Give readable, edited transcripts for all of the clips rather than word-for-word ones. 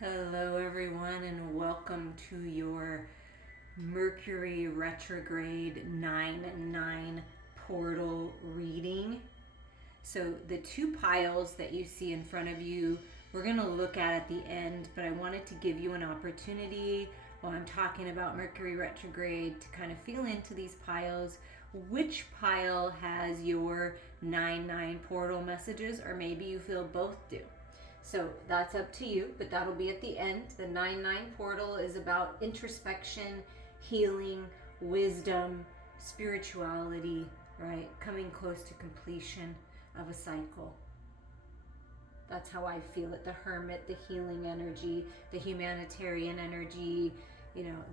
Hello, everyone, and welcome to your Mercury Retrograde 9/9 portal reading. So, the two piles that you see in front of you, we're going to look at the end, but I wanted to give you an opportunity while I'm talking about Mercury Retrograde to kind of feel into these piles. Which pile has your 9/9 portal messages, or maybe you feel both do. So that's up to you, but that'll be at the end. The 9/9 portal is about introspection, healing, wisdom, spirituality, right? Coming close to completion of a cycle. That's how I feel it. The hermit, the healing energy, the humanitarian energy,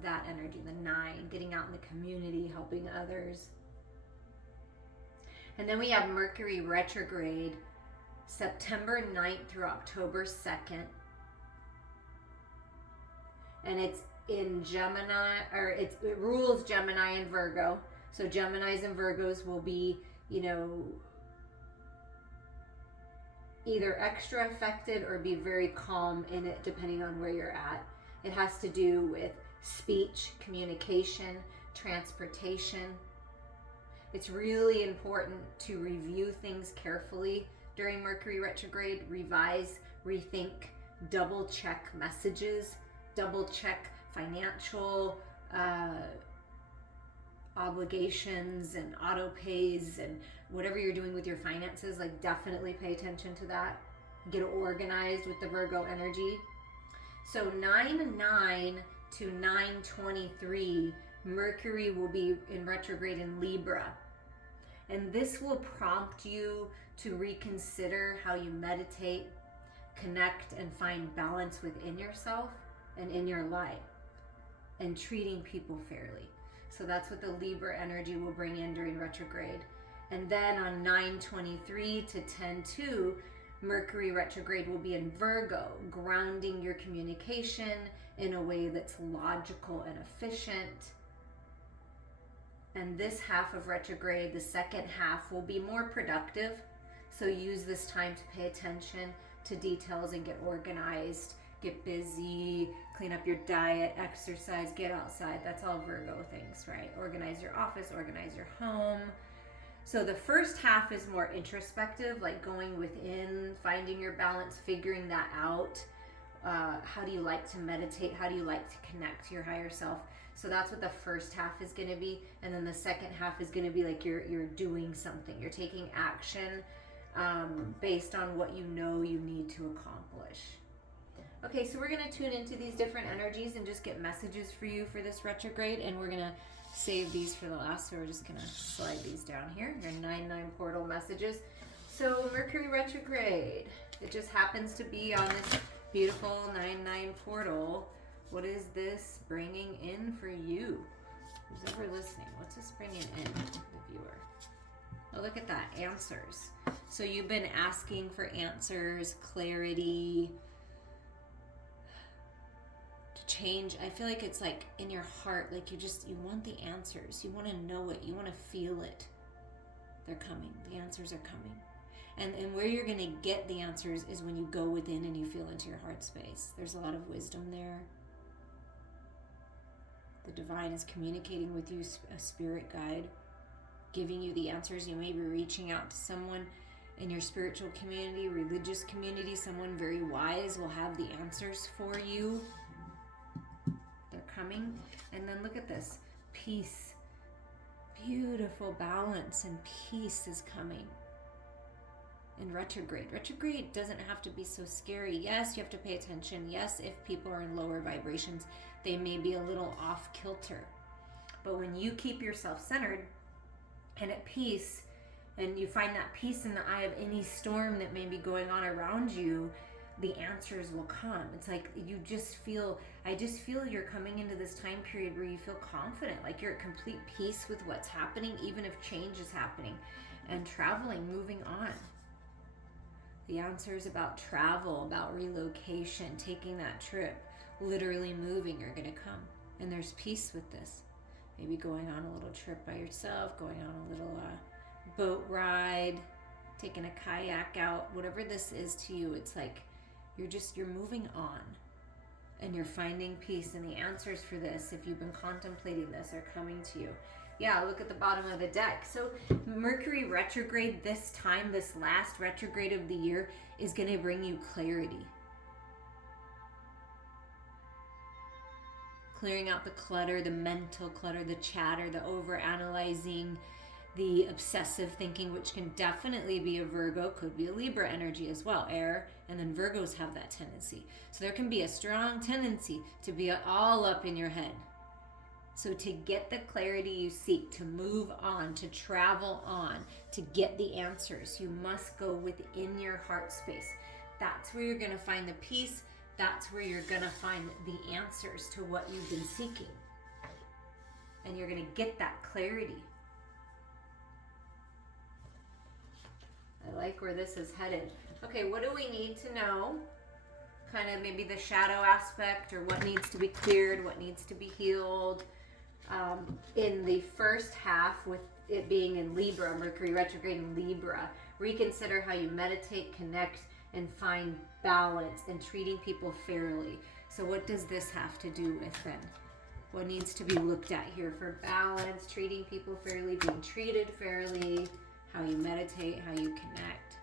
that energy, the 9, getting out in the community, helping others. And then we have Mercury Retrograde, September 9th through October 2nd. And it's in Gemini, or it rules Gemini and Virgo. So Geminis and Virgos will be, either extra affected or be very calm in it, depending on where you're at. It has to do with speech, communication, transportation. It's really important to review things carefully during Mercury retrograde. Revise, rethink, double check messages, double check financial obligations and auto pays and whatever you're doing with your finances. Like, definitely pay attention to that. Get organized with the Virgo energy. So 9/9 to 9/23, Mercury will be in retrograde in Libra. And this will prompt you to reconsider how you meditate, connect, and find balance within yourself and in your life, and treating people fairly. So that's what the Libra energy will bring in during retrograde. And then on 9/23 to 10/2, Mercury retrograde will be in Virgo, grounding your communication in a way that's logical and efficient. And this half of retrograde, the second half, will be more productive. So use this time to pay attention to details and get organized, get busy, clean up your diet, exercise, get outside. That's all Virgo things, right? Organize your office, organize your home. So the first half is more introspective, like going within, finding your balance, figuring that out. How do you like to meditate? How do you like to connect to your higher self? So that's what the first half is going to be. And then the second half is going to be like you're doing something. You're taking action based on what you know you need to accomplish. Okay, so we're going to tune into these different energies and just get messages for you for this retrograde. And we're going to save these for the last. So we're just going to slide these down here. Your 9/9 portal messages. So Mercury retrograde. It just happens to be on this beautiful 9/9 portal. What is this bringing in for you? Who's ever listening? What's this bringing in, the viewer? Oh, look at that. Answers. So you've been asking for answers, clarity, to change. I feel like it's like in your heart, like you want the answers. You want to know it. You want to feel it. They're coming. The answers are coming. And where you're going to get the answers is when you go within and you feel into your heart space. There's a lot of wisdom there. The divine is communicating with you, a spirit guide, giving you the answers. You may be reaching out to someone in your spiritual community, religious community. Someone very wise will have the answers for you. They're coming. And then look at this. Peace. Beautiful balance and peace is coming in retrograde. Retrograde doesn't have to be so scary. Yes, you have to pay attention. Yes, if people are in lower vibrations, they may be a little off kilter. But when you keep yourself centered and at peace, and you find that peace in the eye of any storm that may be going on around you, the answers will come. It's like I just feel you're coming into this time period where you feel confident, like you're at complete peace with what's happening, even if change is happening, and traveling, moving on. The answers about travel, about relocation, taking that trip, literally moving are going to come. And there's peace with this. Maybe going on a little trip by yourself, going on a little boat ride, taking a kayak out, whatever this is to you. It's like you're moving on. and you're finding peace, and the answers for this, if you've been contemplating this, are coming to you. Yeah, look at the bottom of the deck. So Mercury retrograde this time, this last retrograde of the year, is going to bring you clarity. Clearing out the clutter, the mental clutter, the chatter, the over-analyzing, the obsessive thinking, which can definitely be a Virgo, could be a Libra energy as well, air, and then Virgos have that tendency. So there can be a strong tendency to be all up in your head. So to get the clarity you seek, to move on, to travel on, to get the answers, you must go within your heart space. That's where you're going to find the peace. That's where you're going to find the answers to what you've been seeking. And you're going to get that clarity. I like where this is headed. Okay, what do we need to know? Kind of maybe the shadow aspect, or what needs to be cleared, what needs to be healed. In the first half, with it being in Libra, Mercury retrograde in Libra, reconsider how you meditate, connect, and find balance, and treating people fairly. So what does this have to do with then? What needs to be looked at here for balance, treating people fairly, being treated fairly, how you meditate, how you connect.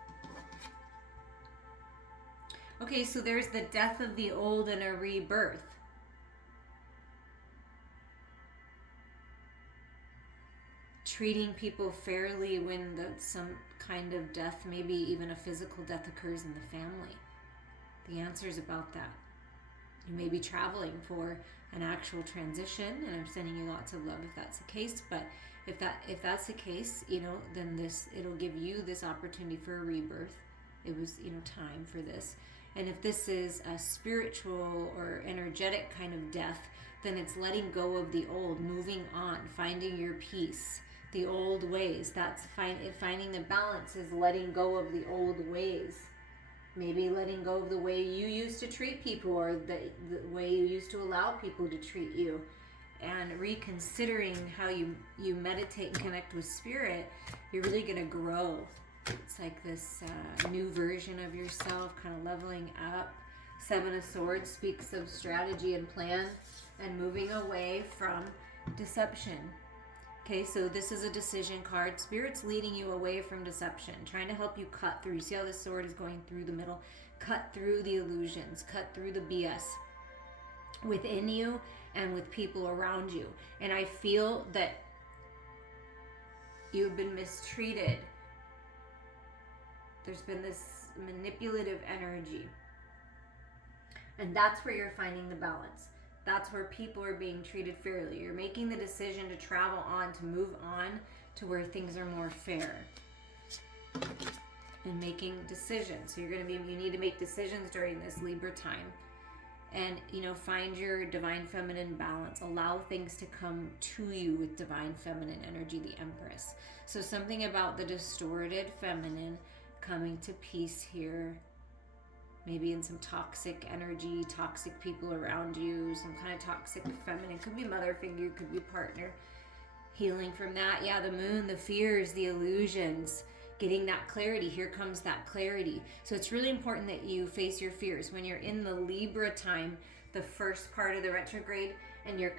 Okay, so there's the death of the old and a rebirth. Treating people fairly when some kind of death, maybe even a physical death, occurs in the family. The answer is about that. You may be traveling for an actual transition, and I'm sending you lots of love if that's the case. But if that's the case, then it'll give you this opportunity for a rebirth. It was, time for this. And if this is a spiritual or energetic kind of death, then it's letting go of the old, moving on, finding your peace. The old ways, that's finding the balance is letting go of the old ways. Maybe letting go of the way you used to treat people, or the way you used to allow people to treat you, and reconsidering how you meditate and connect with spirit. You're really going to grow. It's like this new version of yourself, kind of leveling up. Seven of Swords speaks of strategy and plan and moving away from deception. Okay, so this is a decision card. Spirit's leading you away from deception, trying to help you cut through. See how the sword is going through the middle? Cut through the illusions, cut through the BS within you and with people around you. And I feel that you've been mistreated. There's been this manipulative energy. And that's where you're finding the balance. That's where people are being treated fairly. You're making the decision to travel on, to move on to where things are more fair. And making decisions. So you need to make decisions during this Libra time. And, find your divine feminine balance. Allow things to come to you with divine feminine energy, the Empress. So something about the distorted feminine coming to peace here. Maybe in some toxic energy, toxic people around you, some kind of toxic feminine. Could be mother figure, could be partner. Healing from that. Yeah, the moon, the fears, the illusions. Getting that clarity. Here comes that clarity. So it's really important that you face your fears. When you're in the Libra time, the first part of the retrograde, and you're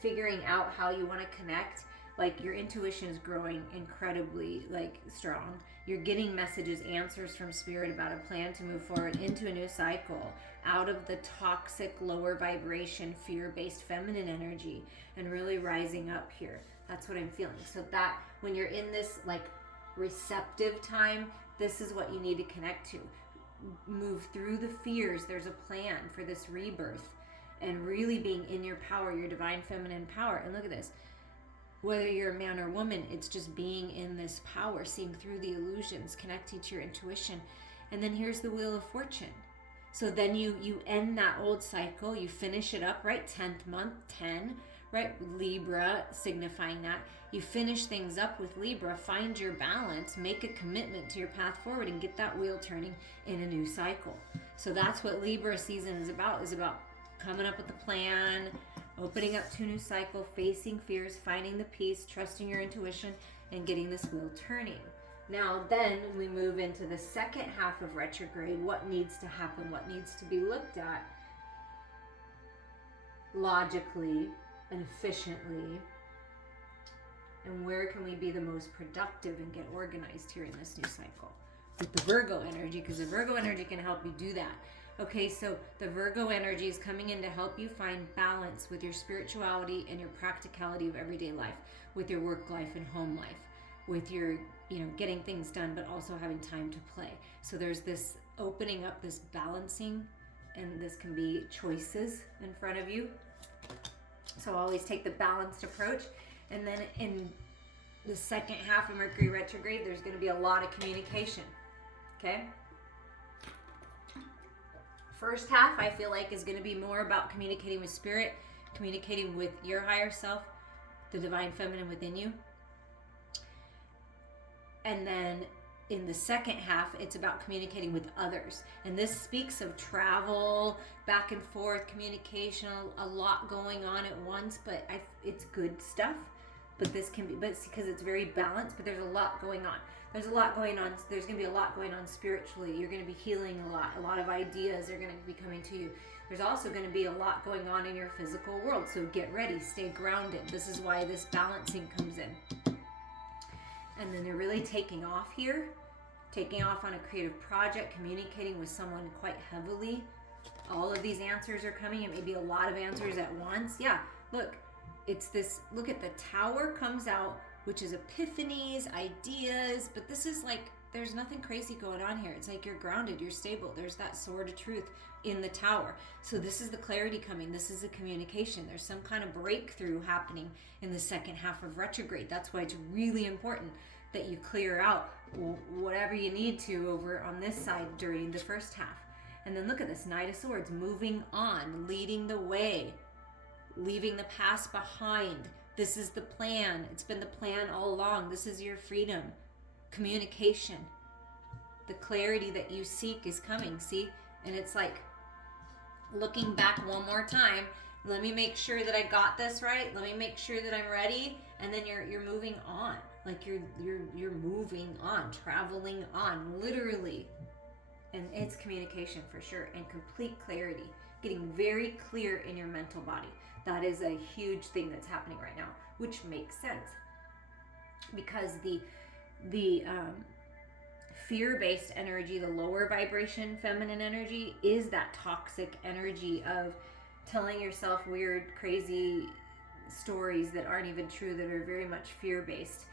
figuring out how you want to connect, like your intuition is growing incredibly strong. You're getting messages, answers from spirit about a plan to move forward into a new cycle, out of the toxic, lower vibration, fear-based feminine energy, and really rising up here. That's what I'm feeling. So that when you're in this receptive time, this is what you need to connect to. Move through the fears. There's a plan for this rebirth, and really being in your power, your divine feminine power. And look at this. Whether you're a man or woman, it's just being in this power, seeing through the illusions, connecting to your intuition. And then here's the Wheel of Fortune. So then you end that old cycle, you finish it up, right? 10th month, 10, right? Libra signifying that. You finish things up with Libra, find your balance, make a commitment to your path forward, and get that wheel turning in a new cycle. So that's what Libra season is about coming up with a plan, opening up to a new cycle, facing fears, finding the peace, trusting your intuition, and getting this wheel turning. Now then we move into the second half of retrograde. What needs to happen? What needs to be looked at? logically and efficiently, and where can we be the most productive and get organized here in this new cycle with the Virgo energy, because the Virgo energy can help you do that. Okay, so the Virgo energy is coming in to help you find balance with your spirituality and your practicality of everyday life, with your work life and home life, with your, getting things done, but also having time to play. So there's this opening up, this balancing, and this can be choices in front of you. So always take the balanced approach. And then in the second half of Mercury retrograde, there's going to be a lot of communication. Okay? First half, I feel like, is going to be more about communicating with spirit, communicating with your higher self, the divine feminine within you. And then in the second half, it's about communicating with others. And this speaks of travel, back and forth, communication, a lot going on at once, but it's good stuff. But this can be, but it's because it's very balanced, but there's a lot going on. There's a lot going on. There's going to be a lot going on spiritually. You're going to be healing a lot. A lot of ideas are going to be coming to you. There's also going to be a lot going on in your physical world. So get ready, stay grounded. This is why this balancing comes in. And then you're really taking off here, taking off on a creative project, communicating with someone quite heavily. All of these answers are coming. It may be a lot of answers at once. Yeah, look, it's this, look at the Tower comes out, which is epiphanies, ideas, but this is like, there's nothing crazy going on here. It's like you're grounded, you're stable. There's that sword of truth in the Tower. So this is the clarity coming. This is the communication. There's some kind of breakthrough happening in the second half of retrograde. That's why it's really important that you clear out whatever you need to over on this side during the first half. And then look at this Knight of Swords, moving on, leading the way, leaving the past behind. This is the plan. It's been the plan all along. This is your freedom. Communication. The clarity that you seek is coming, see? And it's like looking back one more time. Let me make sure that I got this right. Let me make sure that I'm ready. And then you're moving on. Like you're moving on, traveling on, literally. And it's communication for sure, and complete clarity. Getting very clear in your mental body. That is a huge thing that's happening right now, which makes sense. Because the fear-based energy, the lower vibration feminine energy, is that toxic energy of telling yourself weird, crazy stories that aren't even true, that are very much fear-based.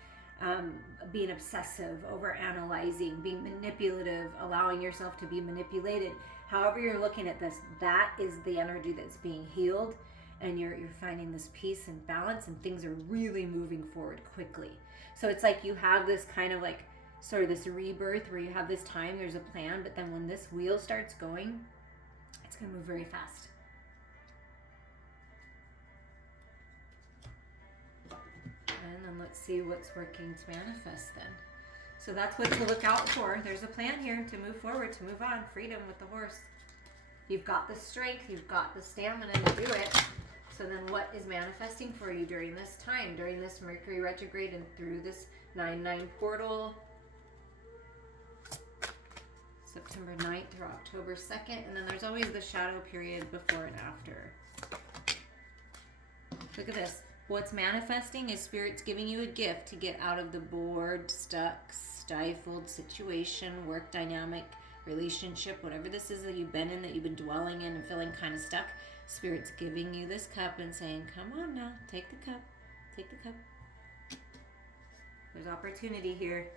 Being obsessive, over analyzing, being manipulative, allowing yourself to be manipulated. However you're looking at this, that is the energy that's being healed, and you're finding this peace and balance, and things are really moving forward quickly. So it's like you have this kind of like sort of this rebirth where you have this time, there's a plan, but then when this wheel starts going, it's going to move very fast. And then let's see what's working to manifest then. So that's what to look out for. There's a plan here to move forward, to move on. Freedom with the horse. You've got the strength, you've got the stamina to do it. So then what is manifesting for you during this time, during this Mercury retrograde and through this 9/9 portal? September 9th through October 2nd. And then there's always the shadow period before and after. Look at this. What's manifesting is Spirit's giving you a gift to get out of the bored, stuck, stifled situation, work dynamic, relationship, whatever this is that you've been in, that you've been dwelling in and feeling kind of stuck. Spirit's giving you this cup and saying, come on now, take the cup, take the cup. There's opportunity here.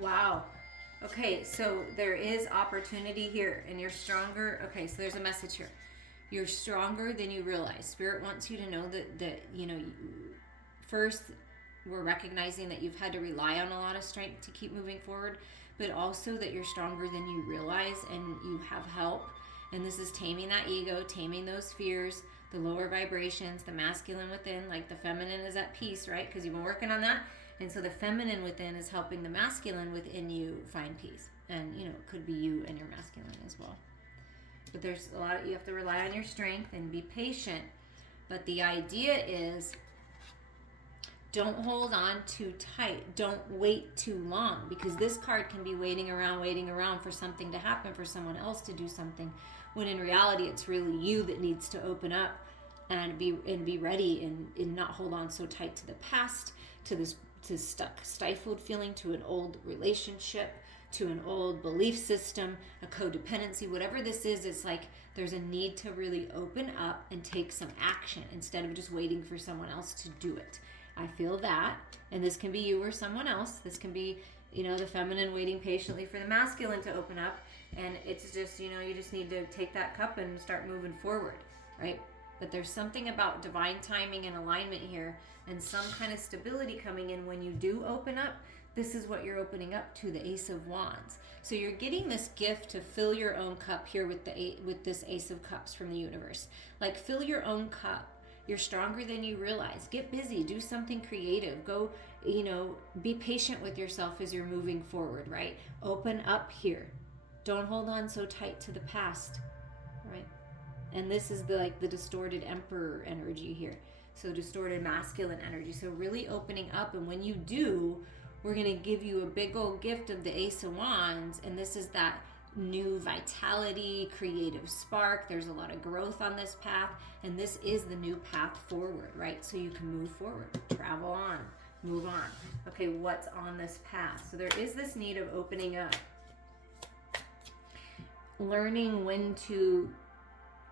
Wow. Okay, so there is opportunity here, and you're stronger. Okay, so there's a message here. You're stronger than you realize. Spirit wants you to know that first, we're recognizing that you've had to rely on a lot of strength to keep moving forward, but also that you're stronger than you realize, and you have help. And this is taming that ego, taming those fears, the lower vibrations, the masculine within, like the feminine is at peace, right? Because you've been working on that. And so the feminine within is helping the masculine within you find peace. And, it could be you and your masculine as well. But there's a lot, you have to rely on your strength and be patient. But the idea is Don't hold on too tight. Don't wait too long, because this card can be waiting around for something to happen, for someone else to do something, when in reality it's really you that needs to open up and be ready, and not hold on so tight to the past, to stifled feeling, to an old relationship, to an old belief system, a codependency, whatever this is. It's like there's a need to really open up and take some action instead of just waiting for someone else to do it. I feel that, and this can be you or someone else. This can be, the feminine waiting patiently for the masculine to open up, and it's just, you just need to take that cup and start moving forward, right? But there's something about divine timing and alignment here, and some kind of stability coming in when you do open up. This is what you're opening up to, the Ace of Wands. So you're getting this gift to fill your own cup here with this Ace of Cups from the universe. Like, fill your own cup. You're stronger than you realize. Get busy. Do something creative. Go, be patient with yourself as you're moving forward, right? Open up here. Don't hold on so tight to the past, right? And this is the distorted Emperor energy here. So distorted masculine energy. So really opening up. And when you do, we're going to give you a big old gift of the Ace of Wands. And this is that new vitality, creative spark. There's a lot of growth on this path. And this is the new path forward, right? So you can move forward, travel on, move on. Okay, what's on this path? So there is this need of opening up. Learning when to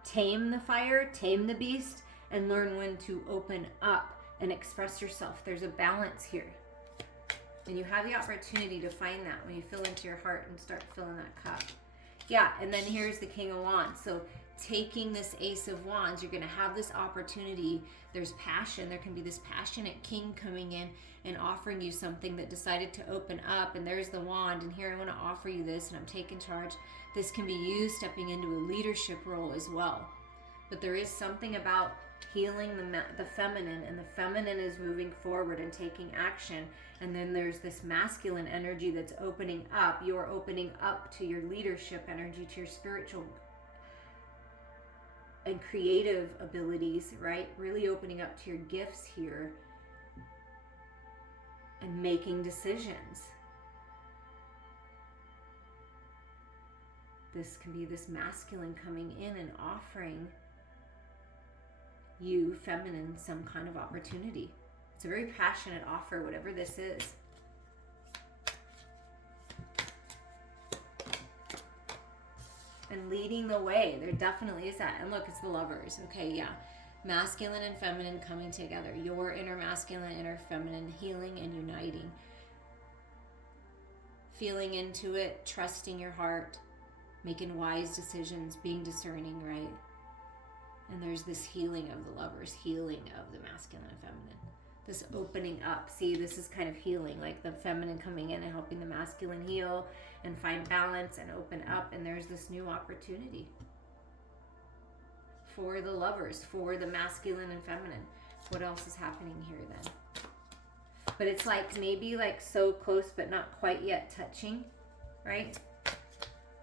tame the fire, tame the beast, and learn when to open up and express yourself. There's a balance here. And you have the opportunity to find that when you fill into your heart and start filling that cup. Yeah, and then here's the King of Wands. So taking this Ace of Wands, you're going to have this opportunity. There's passion. There can be this passionate king coming in and offering you something that decided to open up. And there's the wand. And here I want to offer you this, and I'm taking charge. This can be you stepping into a leadership role as well. But there is something about healing the feminine, and the feminine is moving forward and taking action. And then there's this masculine energy that's opening up. You're opening up to your leadership energy, to your spiritual and creative abilities, right? Really opening up to your gifts here and making decisions. This can be this masculine coming in and offering you, feminine, some kind of opportunity. It's a very passionate offer, whatever this is. And leading the way, there definitely is that. And look, it's the Lovers. Okay, yeah. Masculine and feminine coming together. Your inner masculine, inner feminine, healing and uniting. Feeling into it, trusting your heart, making wise decisions, being discerning, right? And there's this healing of the Lovers, healing of the masculine and feminine. This opening up. See, this is kind of healing, like the feminine coming in and helping the masculine heal and find balance and open up. And there's this new opportunity for the Lovers, for the masculine and feminine. What else is happening here then? But it's like maybe like so close but not quite yet touching, right?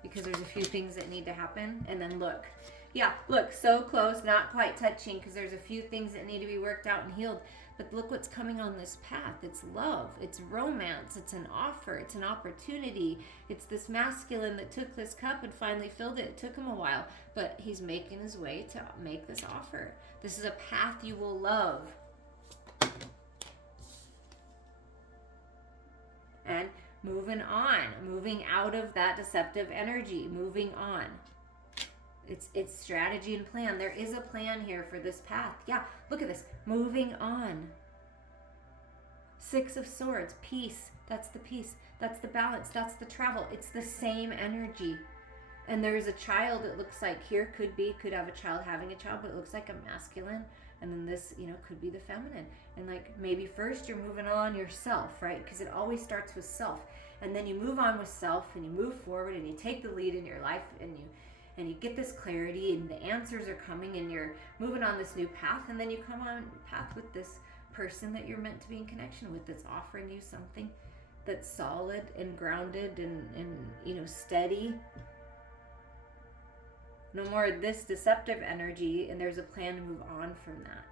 Because there's a few things that need to happen. And then look. Yeah, look, so close, not quite touching, because there's a few things that need to be worked out and healed. But look what's coming on this path. It's love, it's romance, it's an offer, it's an opportunity. It's this masculine that took this cup and finally filled it. It took him a while, but he's making his way to make this offer. This is a path you will love. And moving on, moving out of that deceptive energy, moving on. It's strategy and plan. There is a plan here for this path. Yeah, look at this. Moving on. Six of Swords. Peace. That's the peace. That's the balance. That's the travel. It's the same energy. And there's a child, it looks like here. Could have a child having a child, but it looks like a masculine. And then this, could be the feminine. And like maybe first you're moving on yourself, right? Because it always starts with self. And then you move on with self and you move forward and you take the lead in your life and you get this clarity and the answers are coming and you're moving on this new path, and then you come on path with this person that you're meant to be in connection with, that's offering you something that's solid and grounded and steady. No more of this deceptive energy, and there's a plan to move on from that.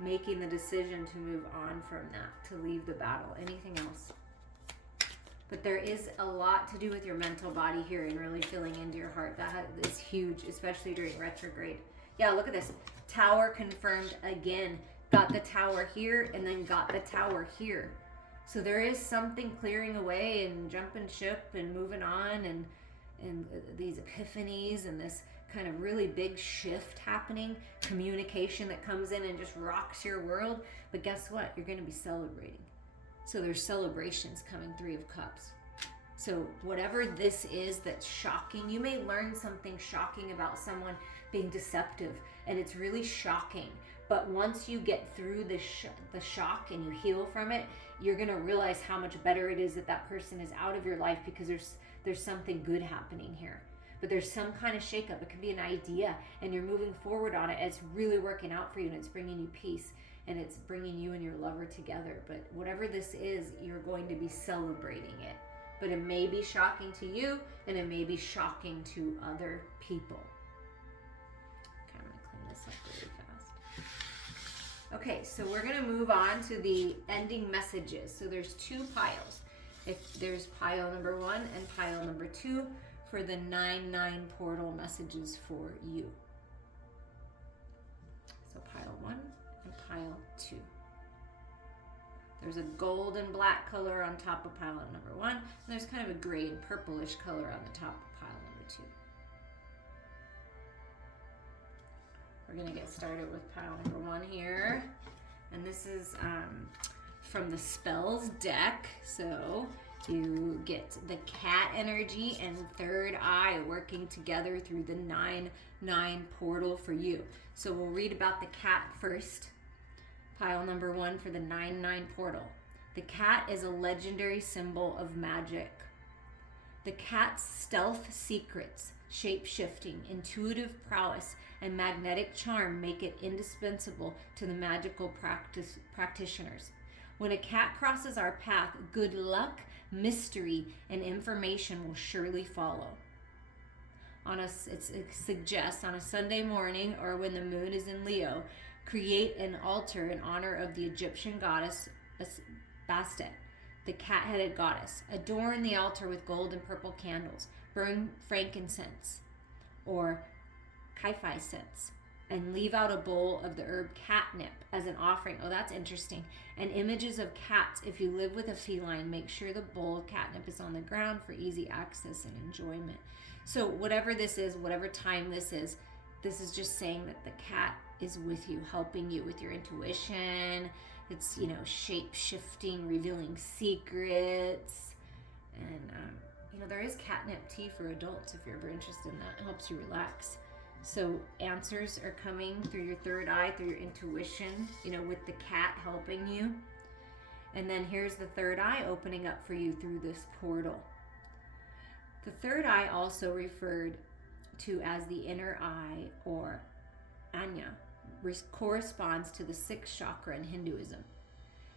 making the decision to move on from that, to leave the battle. Anything else? But there is a lot to do with your mental body here and really feeling into your heart. That is huge, especially during retrograde. Yeah, look at this. Tower confirmed again. Got the Tower here and then got the Tower here. So there is something clearing away and jumping ship and moving on, and these epiphanies and this kind of really big shift happening. Communication that comes in and just rocks your world. But guess what? You're going to be celebrating. So there's celebrations coming, 3 of Cups. So whatever this is that's shocking, you may learn something shocking about someone being deceptive, and it's really shocking. But once you get through the shock and you heal from it, you're going to realize how much better it is that that person is out of your life, because there's something good happening here. But there's some kind of shakeup. It could be an idea, and you're moving forward on it. It's really working out for you, and it's bringing you peace. And it's bringing you and your lover together. But whatever this is, you're going to be celebrating it. But it may be shocking to you, and it may be shocking to other people. Okay, I'm going to clean this up really fast. Okay, so we're going to move on to the ending messages. So there's 2 piles. If there's pile number 1 and pile number 2 for the 9-9 portal messages for you. So pile 1. And pile 2. There's a gold and black color on top of pile number 1, and there's kind of a gray and purplish color on the top of pile number 2. We're going to get started with pile number 1 here, and this is from the Spells deck. So you get the cat energy and third eye working together through the 9-9 portal for you. So we'll read about the cat first. Pile number 1 for the 9-9 portal. The cat is a legendary symbol of magic. The cat's stealth secrets, shape-shifting, intuitive prowess, and magnetic charm make it indispensable to the magical practitioners. When a cat crosses our path, good luck, mystery, and information will surely follow. It suggests on a Sunday morning, or when the moon is in Leo, create an altar in honor of the Egyptian goddess Bastet, the cat-headed goddess. Adorn the altar with gold and purple candles. Burn frankincense or kaifi scents, and leave out a bowl of the herb catnip as an offering. Oh, that's interesting. And images of cats. If you live with a feline, make sure the bowl of catnip is on the ground for easy access and enjoyment. So whatever this is, whatever time this is just saying that the cat is with you, helping you with your intuition. It's, shape-shifting, revealing secrets. And, there is catnip tea for adults if you're ever interested in that. It helps you relax. So answers are coming through your third eye, through your intuition, with the cat helping you. And then here's the third eye opening up for you through this portal. The third eye, also referred to as the inner eye or Anya, corresponds to the 6th chakra in Hinduism.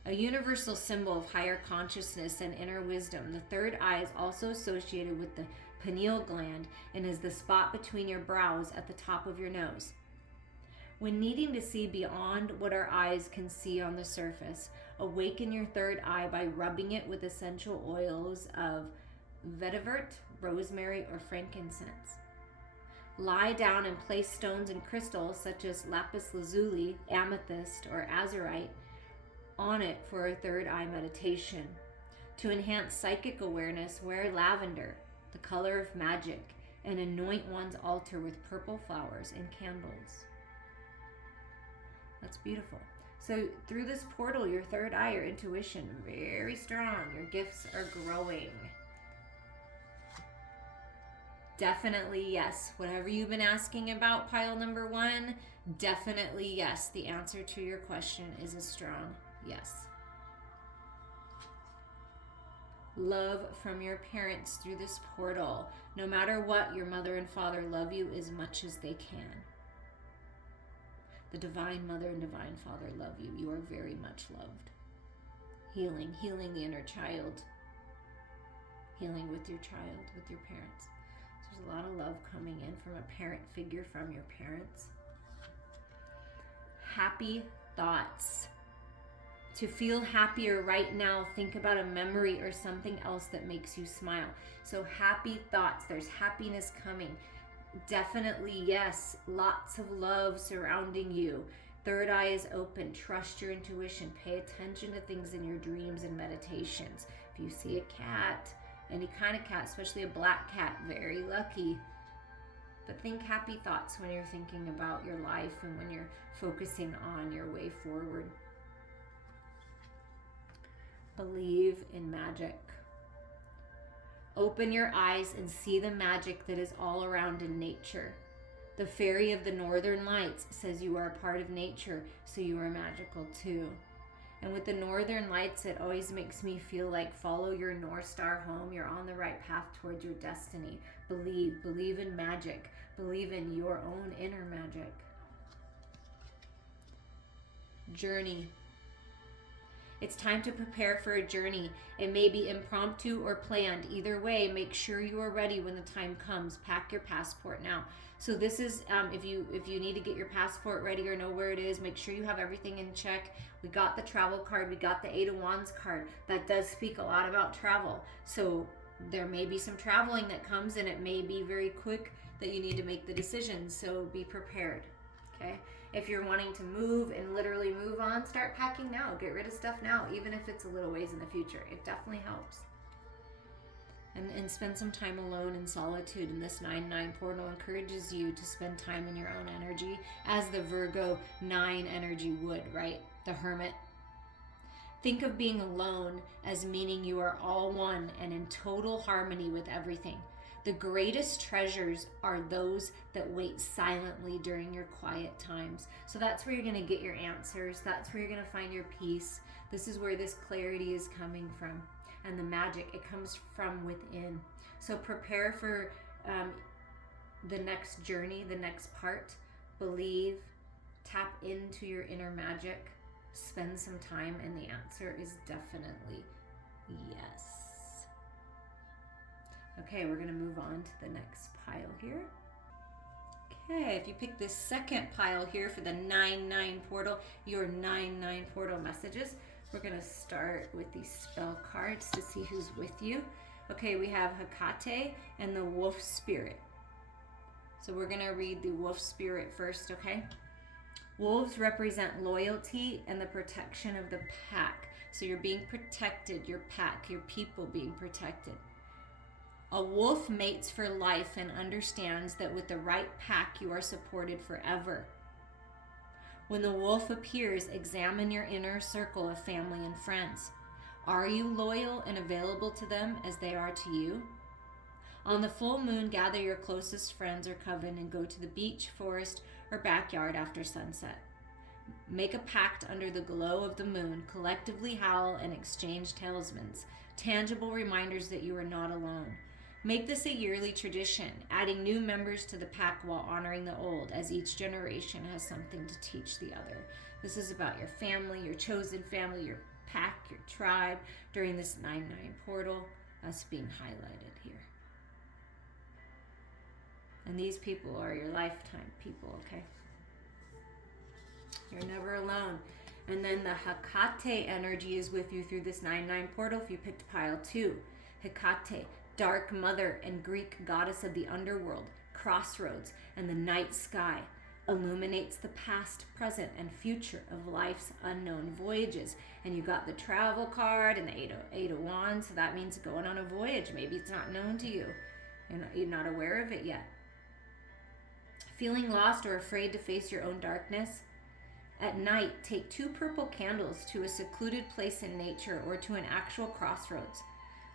A universal symbol of higher consciousness and inner wisdom, the third eye is also associated with the pineal gland and is the spot between your brows at the top of your nose. When needing to see beyond what our eyes can see on the surface, awaken your third eye by rubbing it with essential oils of vetiver, rosemary, or frankincense. Lie down and place stones and crystals such as lapis lazuli, amethyst, or azurite on it for a third eye meditation. To enhance psychic awareness, wear lavender, the color of magic, and anoint one's altar with purple flowers and candles. That's beautiful. So through this portal, your third eye, your intuition, very strong. Your gifts are growing. Definitely yes. Whatever you've been asking about, pile number 1, definitely yes. The answer to your question is a strong yes. Love from your parents through this portal. No matter what, your mother and father love you as much as they can. The divine mother and divine father love you. You are very much loved. Healing the inner child. Healing with your child, with your parents. So there's a lot of love coming in from a parent figure, from your parents. Happy thoughts. To feel happier right now, think about a memory or something else that makes you smile. So happy thoughts, there's happiness coming. Definitely, yes, lots of love surrounding you. Third eye is open. Trust your intuition. Pay attention to things in your dreams and meditations. If you see a cat, any kind of cat, especially a black cat, very lucky. But think happy thoughts when you're thinking about your life and when you're focusing on your way forward. Believe in magic. Open your eyes and see the magic that is all around in nature. The fairy of the northern lights says you are a part of nature, so you are magical too. And with the northern lights, it always makes me feel like follow your North Star home. You're on the right path towards your destiny. Believe in magic. Believe in your own inner magic. Journey. It's time to prepare for a journey. It may be impromptu or planned. Either way, make sure you are ready when the time comes. Pack your passport now. So this is, if you need to get your passport ready or know where it is, make sure you have everything in check. We got the travel card. We got the Eight of Wands card. That does speak a lot about travel. So there may be some traveling that comes, and it may be very quick that you need to make the decision. So be prepared, okay? If you're wanting to move and literally move on, start packing now. Get rid of stuff now, even if it's a little ways in the future. It definitely helps. And spend some time alone in solitude. And this 9-9 portal encourages you to spend time in your own energy, as the Virgo 9 energy would, right? The Hermit. Think of being alone as meaning you are all one and in total harmony with everything. The greatest treasures are those that wait silently during your quiet times. So that's where you're going to get your answers. That's where you're going to find your peace. This is where this clarity is coming from. And the magic, it comes from within. So prepare for the next journey, the next part. Believe, tap into your inner magic, spend some time, and the answer is definitely yes. Okay, we're going to move on to the next pile here. Okay, if you pick this second pile here for the 9-9 portal, your 9-9 portal messages, we're going to start with these spell cards to see who's with you. Okay, we have Hecate and the Wolf Spirit. So we're going to read the Wolf Spirit first, okay? Wolves represent loyalty and the protection of the pack. So you're being protected, your pack, your people being protected. A wolf mates for life and understands that with the right pack, you are supported forever. When the wolf appears, examine your inner circle of family and friends. Are you loyal and available to them as they are to you? On the full moon, gather your closest friends or coven and go to the beach, forest, or backyard after sunset. Make a pact under the glow of the moon, collectively howl and exchange talismans, tangible reminders that you are not alone. Make this a yearly tradition, adding new members to the pack while honoring the old, as each generation has something to teach the other. This is about your family, your chosen family, your pack, your tribe, during this 9-9 portal. That's being highlighted here. And these people are your lifetime people, okay? You're never alone. And then the Hecate energy is with you through this 9-9 portal if you picked pile 2. Hecate, dark mother and Greek goddess of the underworld, crossroads, and the night sky, illuminates the past, present, and future of life's unknown voyages. And you got the travel card and the eight of Wands, so that means going on a voyage. Maybe it's not known to you, and you're not aware of it yet. Feeling lost or afraid to face your own darkness? At night, take 2 purple candles to a secluded place in nature or to an actual crossroads.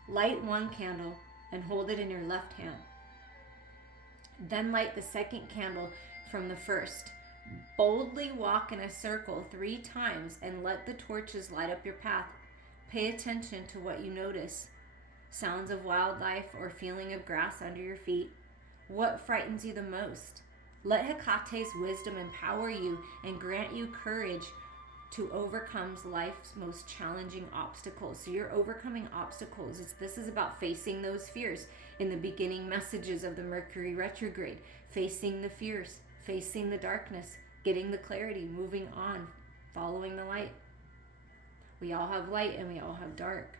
Light 1 candle and hold it in your left hand. Then light the second candle from the first. Boldly walk in a circle 3 times and let the torches light up your path. Pay attention to what you notice. Sounds of wildlife or feeling of grass under your feet. What frightens you the most? Let Hecate's wisdom empower you and grant you courage to overcome life's most challenging obstacles. So you're overcoming obstacles. This is about facing those fears. In the beginning messages of the Mercury Retrograde, facing the fears, facing the darkness, getting the clarity, moving on, following the light. We all have light and we all have dark.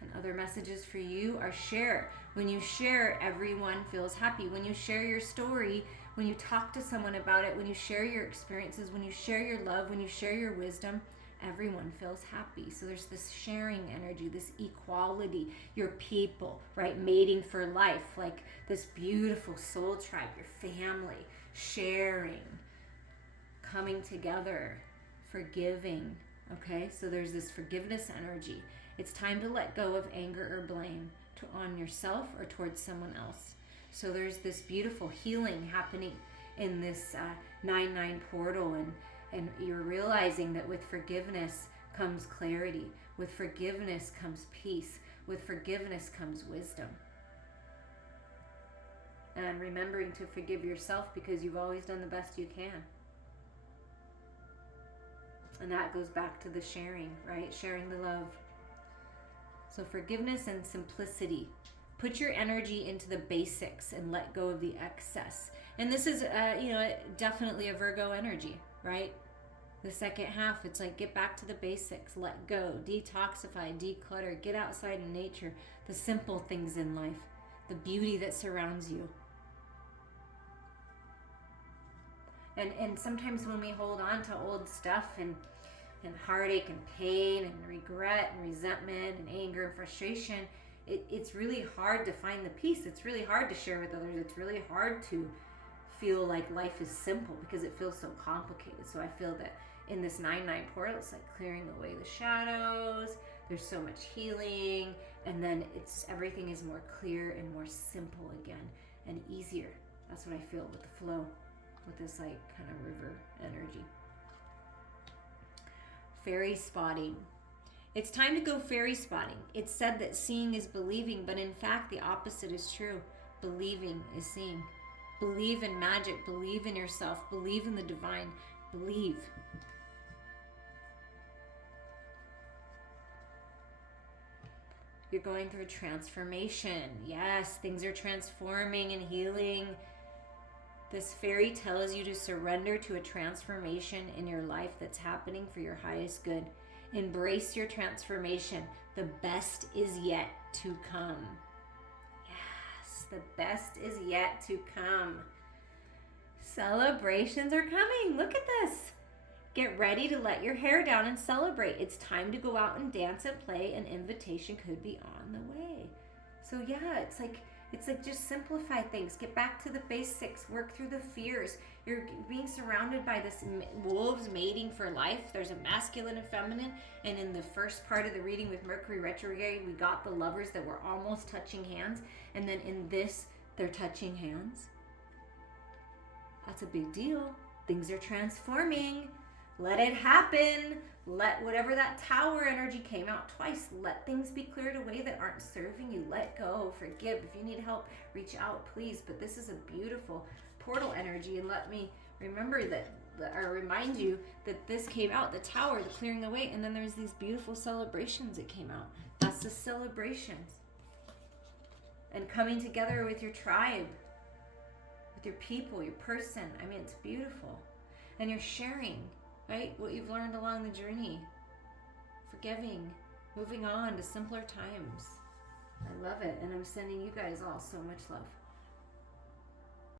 And other messages for you are share. When you share, everyone feels happy. When you share your story, when you talk to someone about it, when you share your experiences, when you share your love, when you share your wisdom, everyone feels happy. So there's this sharing energy, this equality, your people, right? Mating for life, like this beautiful soul tribe, your family, sharing, coming together, forgiving, okay? So there's this forgiveness energy. It's time to let go of anger or blame on yourself or towards someone else. So there's this beautiful healing happening in this 9-9 portal, and you're realizing that with forgiveness comes clarity. With forgiveness comes peace. With forgiveness comes wisdom. And remembering to forgive yourself because you've always done the best you can. And that goes back to the sharing, right? Sharing the love. So forgiveness and simplicity. Put your energy into the basics and let go of the excess. And this is, definitely a Virgo energy, right? The second half, it's like get back to the basics, let go, detoxify, declutter, get outside in nature, the simple things in life, the beauty that surrounds you. And sometimes when we hold on to old stuff and heartache and pain and regret and resentment and anger and frustration, it's really hard to find the peace. It's really hard to share with others. It's really hard to feel like life is simple because it feels so complicated. So I feel that in this 9-9 portal, it's like clearing away the shadows. There's so much healing, and then everything is more clear and more simple again and easier. That's what I feel with the flow, with this like kind of river energy. Fairy spotting. It's time to go fairy spotting. It's said that seeing is believing, but in fact the opposite is true. Believing is seeing. Believe in magic. Believe in yourself. Believe in the divine. Believe. You're going through transformation. Yes, things are transforming and healing. This fairy tells you to surrender to a transformation in your life that's happening for your highest good. Embrace your transformation. The best is yet to come. Yes, the best is yet to come. Celebrations are coming. Look at this. Get ready to let your hair down and celebrate. It's time to go out and dance and play. An invitation could be on the way. So yeah, it's like just simplify things. Get back to the basics. Work through the fears. You're being surrounded by this wolves mating for life. There's a masculine and feminine. And in the first part of the reading with Mercury Retrograde, we got the lovers that were almost touching hands. And then in this, they're touching hands. That's a big deal. Things are transforming. Let it happen. Let whatever that tower energy came out twice. Let things be cleared away that aren't serving you. Let go. Forgive. If you need help, reach out, please. But this is a beautiful portal energy. And let me remember that, or remind you that this came out, the tower, the clearing away. And then there's these beautiful celebrations that came out. That's the celebrations. And coming together with your tribe, with your people, your person. I mean, it's beautiful. And you're sharing, right? What you've learned along the journey. Forgiving. Moving on to simpler times. I love it. And I'm sending you guys all so much love.